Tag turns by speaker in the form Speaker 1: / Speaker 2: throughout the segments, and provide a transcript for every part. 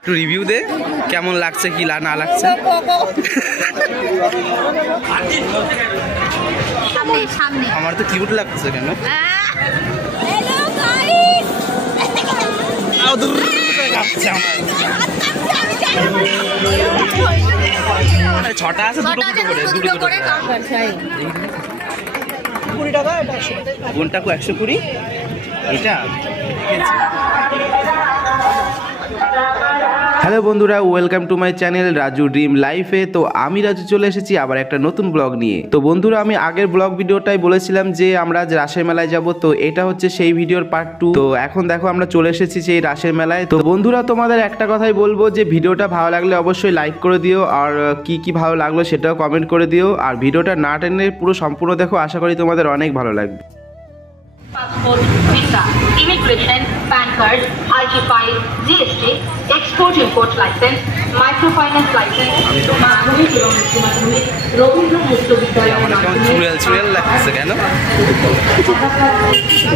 Speaker 1: একটু রিভিউ দে কেমন লাগছে কি লা- না লাগছে? আমার তো কিউট লাগছে কেন?
Speaker 2: হ্যালো গাইস
Speaker 1: ছটা আছে দুটো দুটো করে দুটো দুটো করে কোনটা কো একশো কুড়ি? এটা হ্যালো বন্ধুরা welcome to my channel Raju dream লাইফে তো আমি রাজু চলে এসেছি আবার একটা নতুন ব্লগ নিয়ে। তো বন্ধুরা, আমি আগের ব্লগ ভিডিওটাই বলেছিলাম যে আমরা আজ রাসের মেলায় যাব, তো এটা হচ্ছে সেই ভিডিওর পার্ট টু তো এখন দেখো, আমরা চলে এসেছি সেই রাসের মেলায়। তো বন্ধুরা, তোমাদের একটা কথাই বলব যে ভিডিওটা ভালো লাগলে অবশ্যই লাইক করে দিও, আর কি কি ভালো লাগল সেটাও কমেন্ট করে দিও। আর ভিডিওটা না টেনে পুরো সম্পূর্ণ দেখো, আশা করি তোমাদের অনেক ভালো লাগবে।
Speaker 3: Passport, visa, immigration, PAN card, IG file, GST, export import license, microfinance license, মাধ্যমিক এবং উচ্চ মাধ্যমিক রবীন্দ্র মুক্ত বিদ্যালয়ের
Speaker 1: চুড়াল চুড়াল লাগছে কেন?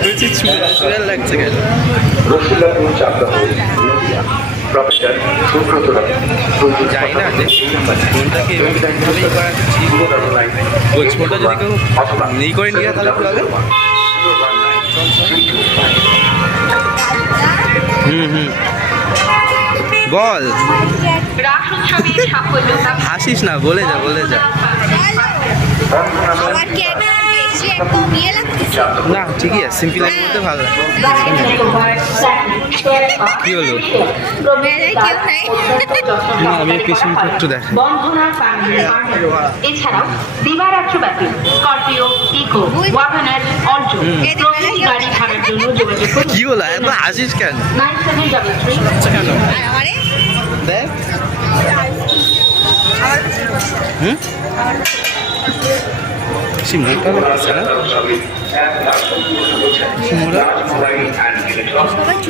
Speaker 1: বলছি চুড়াল চুড়াল লাগছে কেন?
Speaker 4: রসুল্লাপুর নদিয়া। প্রফেসর সুব্রত রায়
Speaker 1: না যে ফোনটাকে এভাবেই করা ঠিক ছোটো যদি কেউ নেই করে নিয়ে তাহলে কি হবে হুম হুম। বল। হাসিস না বলে যা বলে যা। না ঠিকই আছে সিম্পল মধ্যে ভালো কি হলো? আমি একটু দেখাই।
Speaker 3: এছাড়াও দিবারাত্র Scorpio Eeco wagon R Arjun গাড়ি ভাড়ার জন্য যোগাযোগ করুন।
Speaker 1: কি হলো? এত হাসিস কেন? আচ্ছা কেন? দেখ। হুম? সে মোটা লাগতেছে না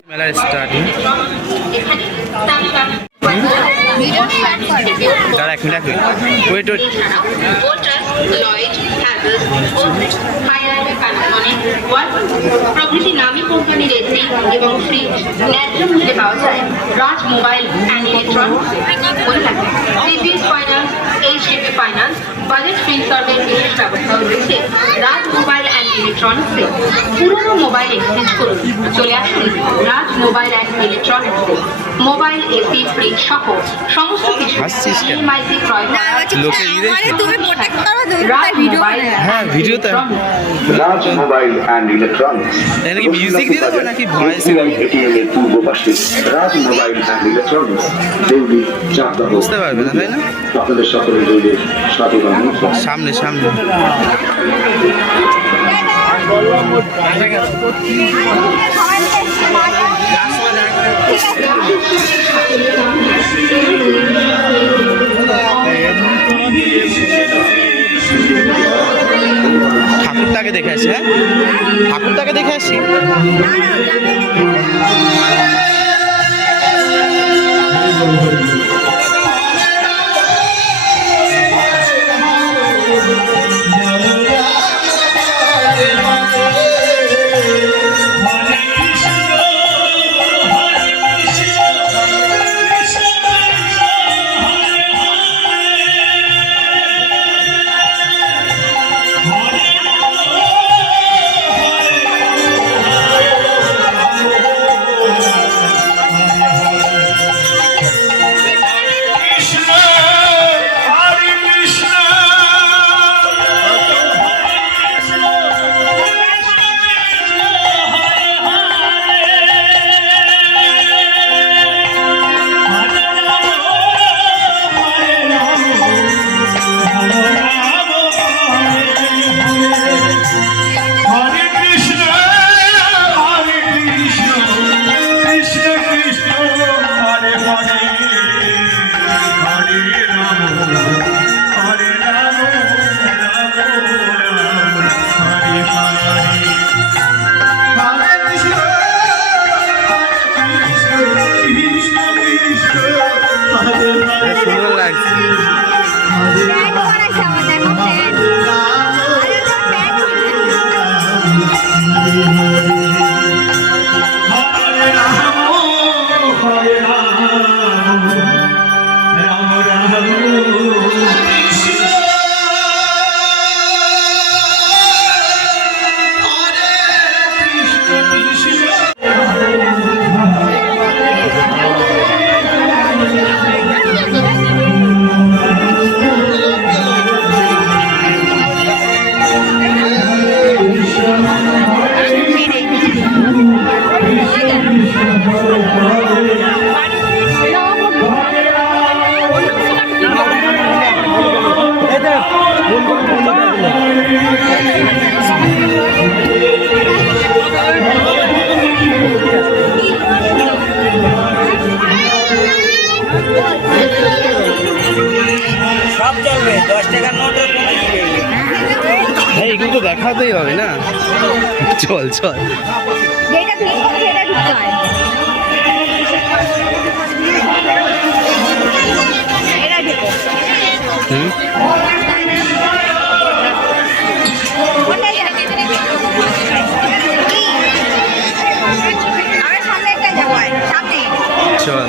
Speaker 1: মেলার স্টার্টিং দাঁড়া এক মিনিট ওয়েট ওয়েট
Speaker 3: প্রভৃতি নামী কোম্পানির এসি এবং ফ্রিজ ন্যায্য মূল্যে পাওয়া যায় রাজ মোবাইল অ্যান্ড ইলেকট্রনিক্স রাখবেন ফাইন্যান্স বাজেট ফিনসার্ভের বিশেষ ব্যবস্থাও রয়েছে। রাজ মোবাইল অ্যান্ড ইলেকট্রনিক্সে পুরনো মোবাইল এক্সচেঞ্জ করুন। চলে আসুন রাজ মোবাইল অ্যান্ড ইলেকট্রনিক্সে মোবাইল এসি ফ্রিজ সহ সমস্ত কিছু? ইএমআইতে ক্রয় করা রাজ
Speaker 2: ভিডিও
Speaker 3: মোবাইল
Speaker 1: হ্যাঁ ভিডিওতে
Speaker 4: রাজ মোবাইল অ্যান্ড ইলেকট্রনিক্স
Speaker 1: এটা কি music দিয়ে দেবো নাকি voice?
Speaker 4: এটিএম এর পূর্ব পাশে Raj mobile and electronics Deuli Chakdah
Speaker 1: বুঝতে পারবে না, তাই না?
Speaker 4: আপনাদের আমন্ত্রণ
Speaker 1: সামনে সামনে। ঠাকুরটাকে দেখে আসি হ্যাঁ? ঠাকুরটাকে দেখে আসি?
Speaker 5: Hare
Speaker 1: সব
Speaker 2: চলবে দশ টাকার নোট হ্যাঁ এগুলো তো দেখাতেই হবে না। চল চল। হুম? চল।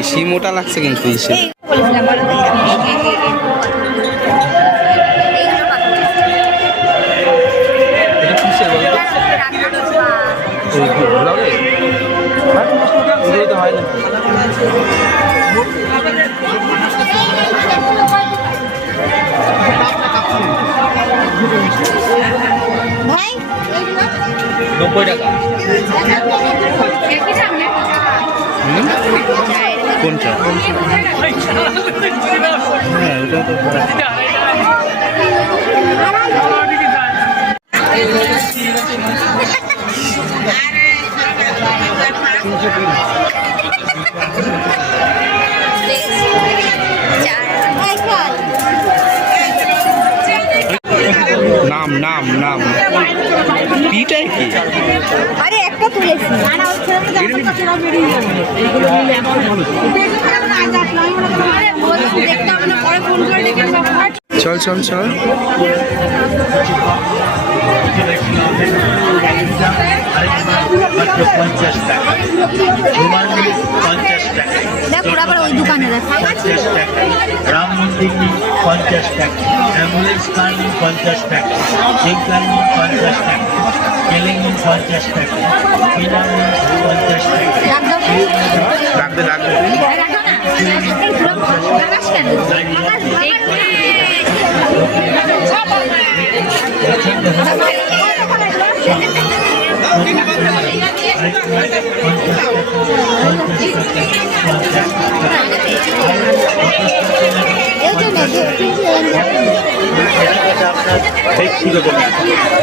Speaker 2: বেশি মোটা লাগছে কিন্তু পিটাই কি
Speaker 6: আরে একটা তুলেছি আরে বল, দেখতে হবে না, পরে ফোন করে ডেকে।
Speaker 2: চল চল চল।
Speaker 5: রাম মন্দির পঞ্চাশ টাকা অ্যাম্বুলেন্স কার নিন পঞ্চাশ টাকা জিঙ্কার নিন পঞ্চাশ টাকা নিন পঞ্চাশ টাকা পঞ্চাশ টাকা
Speaker 6: রাখ দাও তো।
Speaker 2: রাখবে রাখবে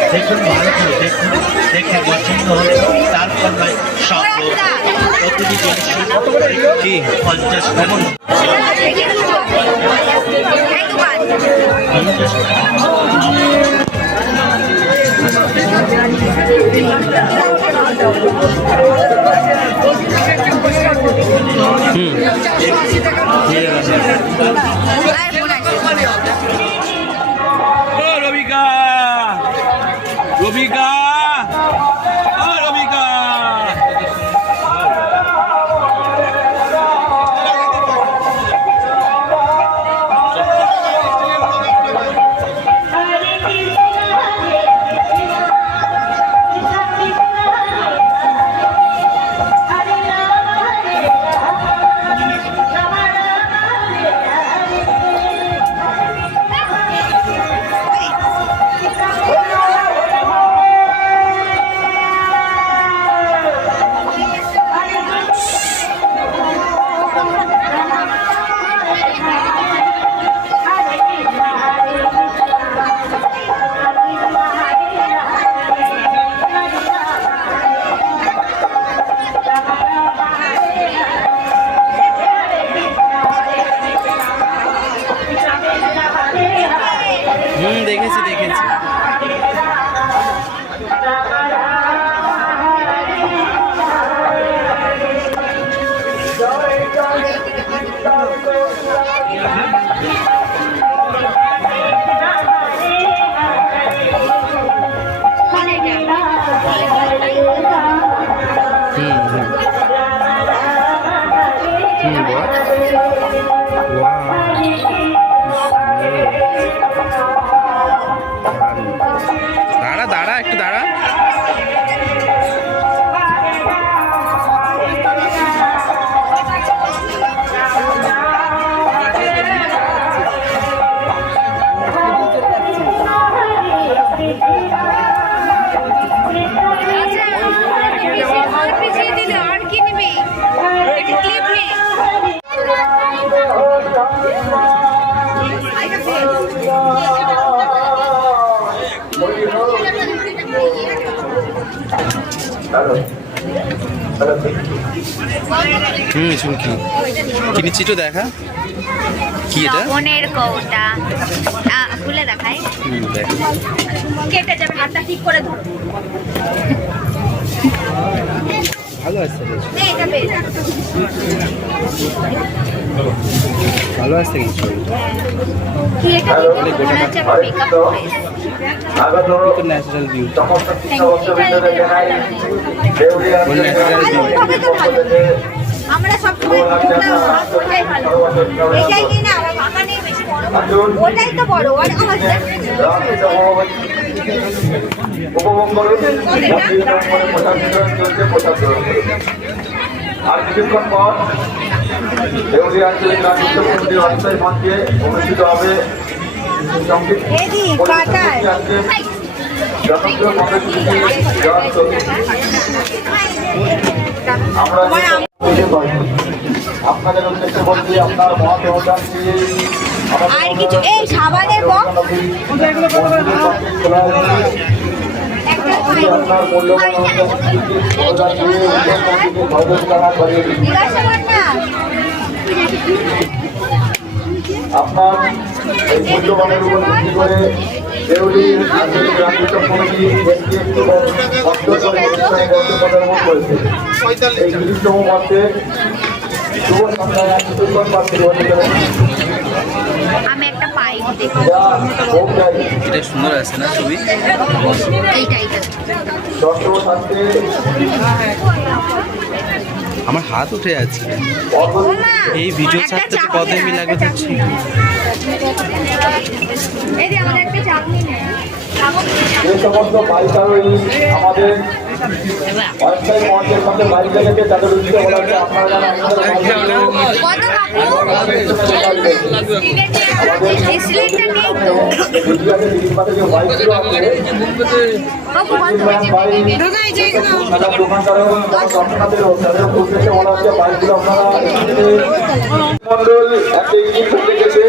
Speaker 5: দেখুন ভালো দেখুন দেখে পছন্দ হলে তারপর সব
Speaker 2: কি
Speaker 5: পঞ্চাশ টাকা
Speaker 6: এই দোকান।
Speaker 5: পঞ্চাশ টাকা
Speaker 6: আর ফোন আসছে।
Speaker 1: ও রবিকা রবিকা
Speaker 2: হুম
Speaker 1: চুমকি কি নিচ্ছি তো দেখা। কি এটা?
Speaker 2: লবণের কৌটা। খুলে দেখাই।
Speaker 1: হুম,
Speaker 2: কেটে যাবে হাতটা ঠিক করে ধরো।
Speaker 1: ভালো আসছে বেশ। ভালো আসছে কিন্তু ন্যাচারাল
Speaker 2: আমরা সবসময় ওটাই ভালো। এটাই কি না আমার বেশি বড় বড়। ওটাই তো বড় আর আমার
Speaker 4: উপভোগ করুন কিছুক্ষণ পর দেউলি আঞ্চলিক রাজস্ব কমিটির অস্থায়ী মঞ্চে অনুষ্ঠিত হবে সংগীত
Speaker 2: আর কিছু এই সাবানের বক্স
Speaker 4: আপনার এই মূল্যবানের উপর ভিত্তি করে দেউলি আঞ্চলিক রাজস্ব কমিটি একটি একটি অন্তর্গত অনুষ্ঠানে বক্তব্য করেছে এই বিশিষ্টম মধ্যে শুভ সন্ধ্যায় এক সুন্দর পাত্রী
Speaker 2: আমি একটা পাই দেখো।
Speaker 4: যা বৌদ্ধারী
Speaker 1: এটা সুন্দর আছে না ছবি?
Speaker 2: এইটা
Speaker 1: আমার হাত উঠে আছে। এই ভিডিও ছাড়তে তো
Speaker 2: চাটনি
Speaker 1: কত
Speaker 2: নে,
Speaker 1: এমবি লাগবে
Speaker 2: একটা
Speaker 1: তো
Speaker 2: চাটনি নে। এই যে আমাদের একটা চাটনি নেই।
Speaker 4: এই সমস্ত পাইকারি আমাদের মন্ডল একটা ইঞ্জিন করতে গেছে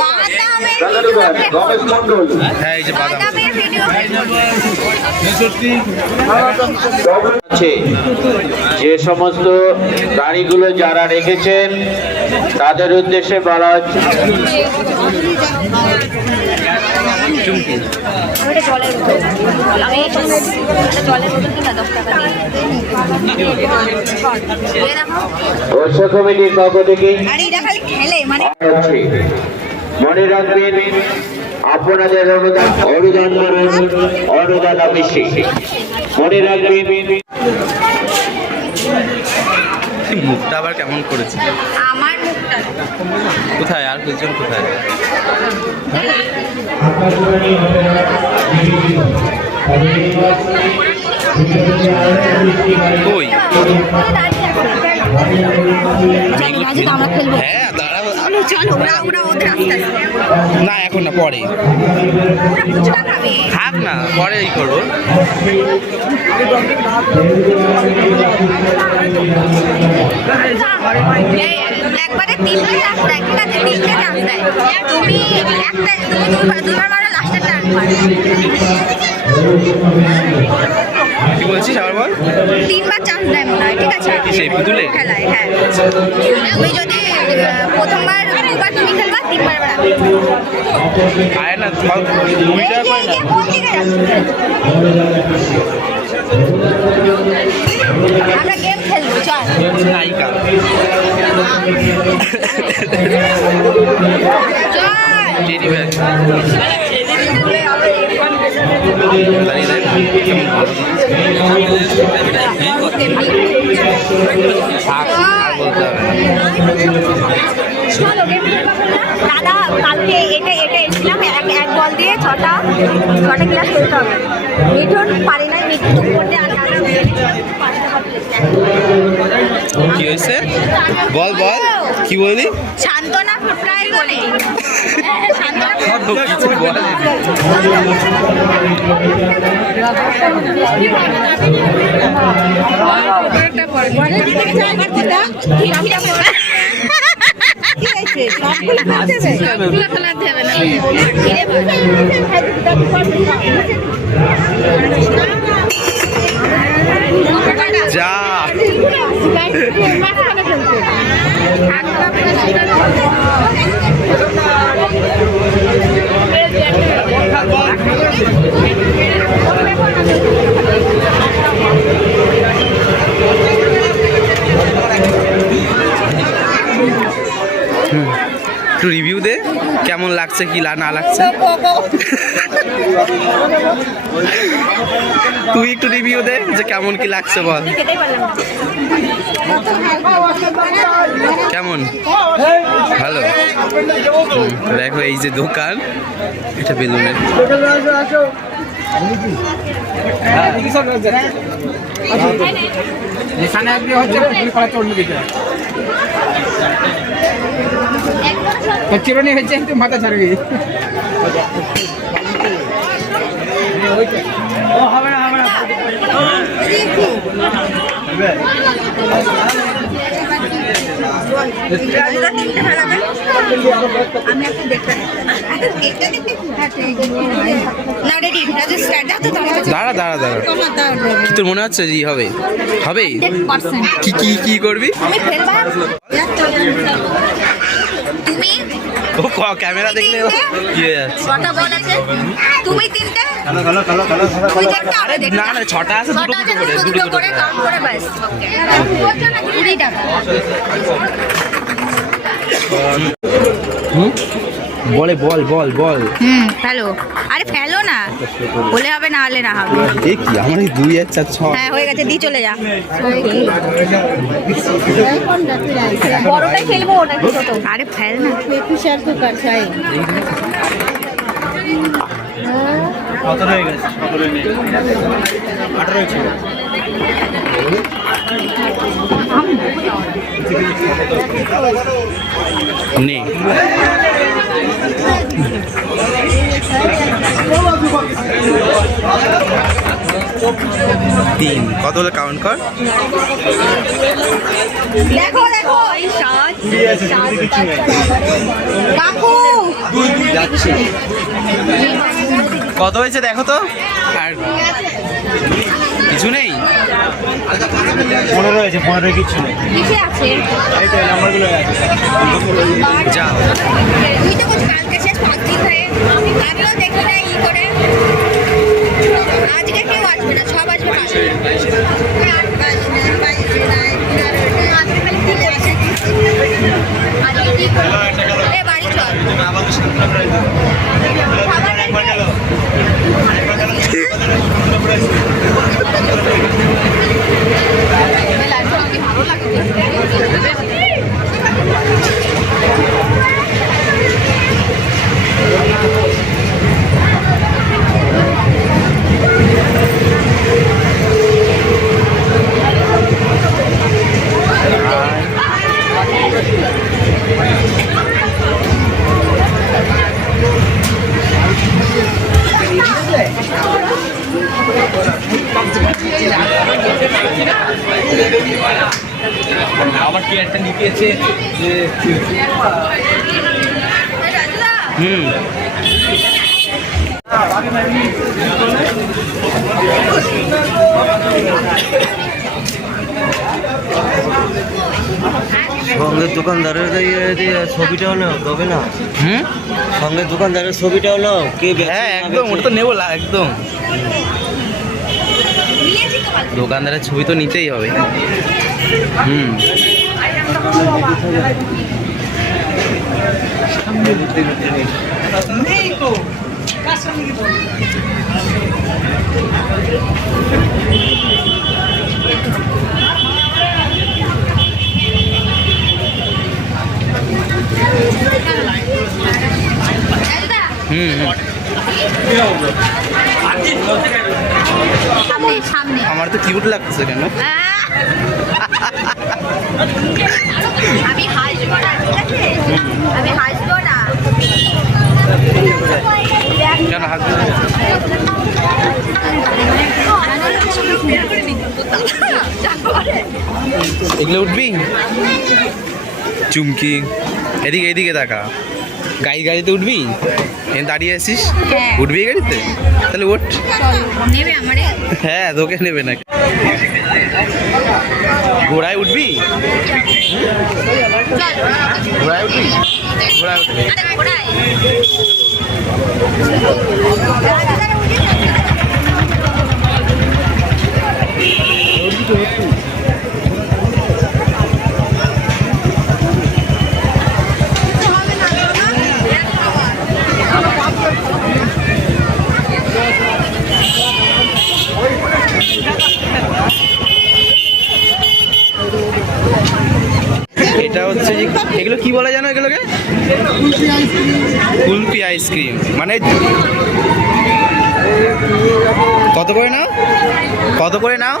Speaker 2: বাদামের
Speaker 4: দেখা দেবেন রমেশ মন্ডল
Speaker 1: হ্যাঁ এই যে বাদাম।
Speaker 7: যে সমস্ত গাড়িগুলো যারা রেখেছেন তাদের উদ্দেশ্যে বলা হচ্ছে বর্ষ কমিটির পক্ষ থেকে
Speaker 2: মানে
Speaker 7: রাখবেন আপনাদের অনুদান অনুদান অনুদান অফিসে মনে রাখবেন
Speaker 1: মুখটা আবার কেমন করেছে?
Speaker 2: আমার মুখটা।
Speaker 1: কোথায়? আর দুজন কোথায়? কই? হ্যাঁ
Speaker 2: চলো ওরা ওরা ওদের আস্তে
Speaker 1: না এখন না পরে। থাক না পরে এই করব।
Speaker 2: একবারে তিনটে ঠিক আছে? দেয়। তুমি একটা তুমি দুবার দুবার মারো লাস্টের মারো
Speaker 1: কি বলছিস আবার বল?
Speaker 2: তিনবার চান্স দেয় মনে হয় ঠিক আছে?
Speaker 1: কিসে, বিদুলে?
Speaker 2: খেলায় হ্যাঁ। ওই যদি প্রথমবার দুবার তুমি খেলবা তিনবার এবার আমি।
Speaker 1: আয় না
Speaker 2: যাচ্ছে? আমরা গেম খেলব চল।
Speaker 1: নায়িকা।
Speaker 2: চল।
Speaker 1: টেডি ব্যাগ না
Speaker 2: না? দাদা কালকে এটা এটা এসেছিলাম এক এক বল দিয়ে ছটা ছটা ক্লাস খেলতে হবে মিঠুন পারি নাই মিঠুন দিয়ে আর
Speaker 1: কি হয়েছে বল বল কি বললি?
Speaker 2: শান্তনা প্রায় বলে।
Speaker 1: বল
Speaker 2: আছে
Speaker 1: একটু রিভিউ দে কেমন লাগছে কি না লাগছে? তুই একটু রিভিউ দে যে কেমন কি লাগছে বল। কেমন? ভালো? দেখো এই যে দোকান, এটা বেলুনের।
Speaker 8: চিরনি হচ্ছে একটু মাথা ছাড়বি।
Speaker 2: আমি
Speaker 1: দাঁড়া দাঁড়া দাঁড়া। তোর মনে হচ্ছে যে হবে? হবে কি কি কি করবি?
Speaker 2: তুমি ফেলবা তুমি?
Speaker 1: ও ক্যামেরা দেখলে ও? কি হয়ে যাচ্ছে
Speaker 2: ছটা বল আছে? তুমি তিনটে?
Speaker 1: না না ছটা আছে দুটো দুটো করে
Speaker 2: দুটো করে কাউন্ট করে বাস। কুড়ি টাকা
Speaker 1: বলে বল বল বল।
Speaker 2: হুম ফেলো। আরে ফেলো না বলে হবে না হলে না হবে।
Speaker 1: এ কি? আমার এই দুই এক চার ছয়
Speaker 2: হ্যাঁ হয়ে গেছে দিয়ে চলে যা। বড়টাই খেলব নাকি ছোট। আরে ফেল না। প্রেশার কুকার চাই।
Speaker 5: কত রয়ে গেছে কত রয়ে নেই আঠারো ছিল
Speaker 1: নে তিন। কত হলে কাউন্ট কর?
Speaker 2: দেখো দেখো। কাকু!
Speaker 1: কত হয়েছে দেখো তো? আর কিছু নেই?
Speaker 5: পনেরো হয়েছে পনেরো কিছু নেই।
Speaker 2: আছে।
Speaker 5: নাম্বারগুলো আছে।
Speaker 1: যাও
Speaker 2: আজকে কেউ আসবে না সব আসবে বাড়ি চল। খাবার রেখে-
Speaker 9: আবার কি একটা লিখেছে যে
Speaker 2: রাজুদা
Speaker 1: হুম
Speaker 10: সঙ্গে দোকানদারের ইয়ে দিয়ে ছবিটা হলো তবে না
Speaker 1: হুম
Speaker 10: দোকানদারের ছবিটা হলো কে
Speaker 1: হ্যাঁ একদম ওটা তো নেব একদম। দোকানদারের ছবি তো নিতেই হবে। হুম।
Speaker 2: সামনে সামনে
Speaker 1: আমার তো কিউট লাগছে কেন?
Speaker 2: আমি হাসবো না। ঠিক আছে আমি হাসবো না
Speaker 1: কেন হাসবে এগুলো উঠবি? চুমকি। এদিকে এদিকে দেখা গাড়ি গাড়িতে উঠবি? দাঁড়িয়ে আছিস?
Speaker 2: হ্যাঁ।
Speaker 1: উঠবি গাড়িতে? তাহলে ওঠ। হ্যাঁ তোকে নেবে না। ঘোড়ায় উঠবি? ঘোড়ায় উঠবি? ঘোড়ায় উঠবি। হচ্ছে যে এগুলো কি বলে জানো এগুলোকে? Kulfi ice cream. মানে কত করে নাও? কত করে নাও?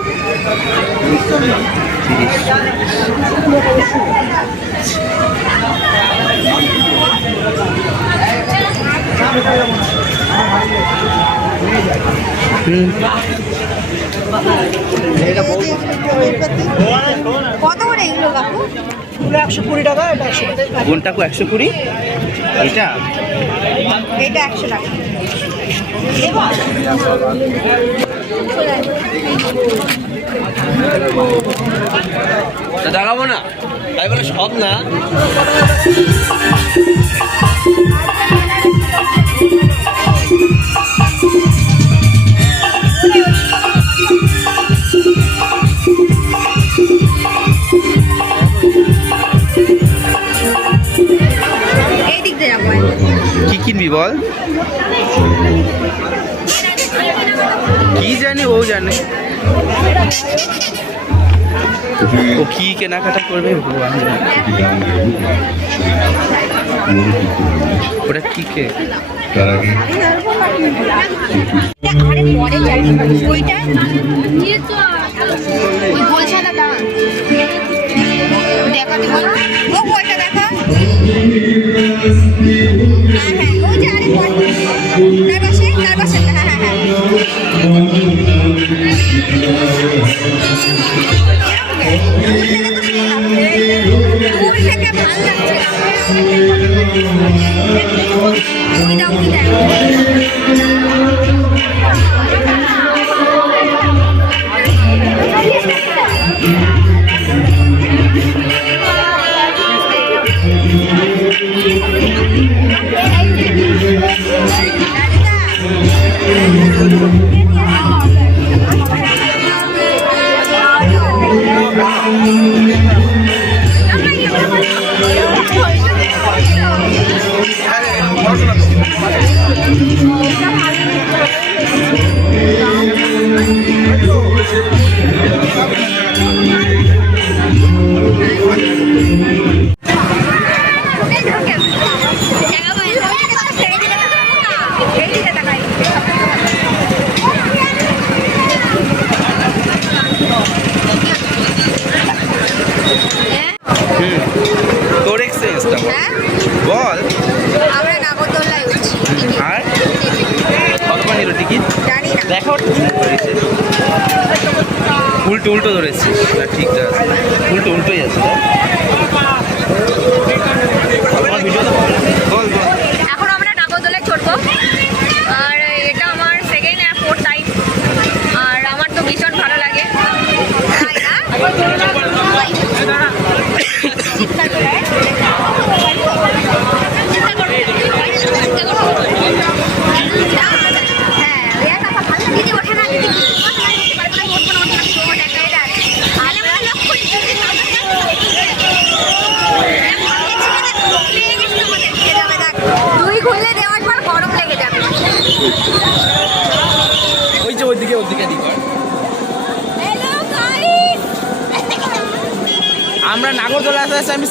Speaker 2: কত? করে এগুলো কাকু?
Speaker 1: কোনটা একশো কুড়ি এটা
Speaker 2: এটা একশো টাকা।
Speaker 9: দেখাবো না। তাই বলে সব না।
Speaker 1: কি বল? কি জানি ও জানে। ও কি কেনাকাটা করবে ওটা কি কে?
Speaker 2: দেখা? হ্যাঁ হ্যাঁ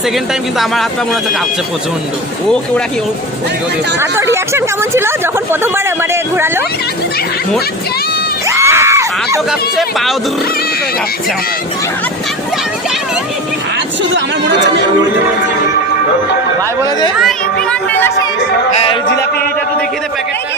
Speaker 2: সেকেন্ড টাইম
Speaker 1: কিন্তু আমার হাত পা মনে হচ্ছে কাঁপছে প্রচণ্ড ও ওরা কি
Speaker 2: আর তোর রিয়াকশন কেমন ছিল যখন প্রথমবার মানে ঘোরালো?
Speaker 1: মোট হাতও কাঁপছে পাও দূর কাঁপছে আমার। হাত শুধু আমার মনে হচ্ছে। ভাই বলে দে। জিলাপি এইটা তো দেখিয়ে দে প্যাকেটটা।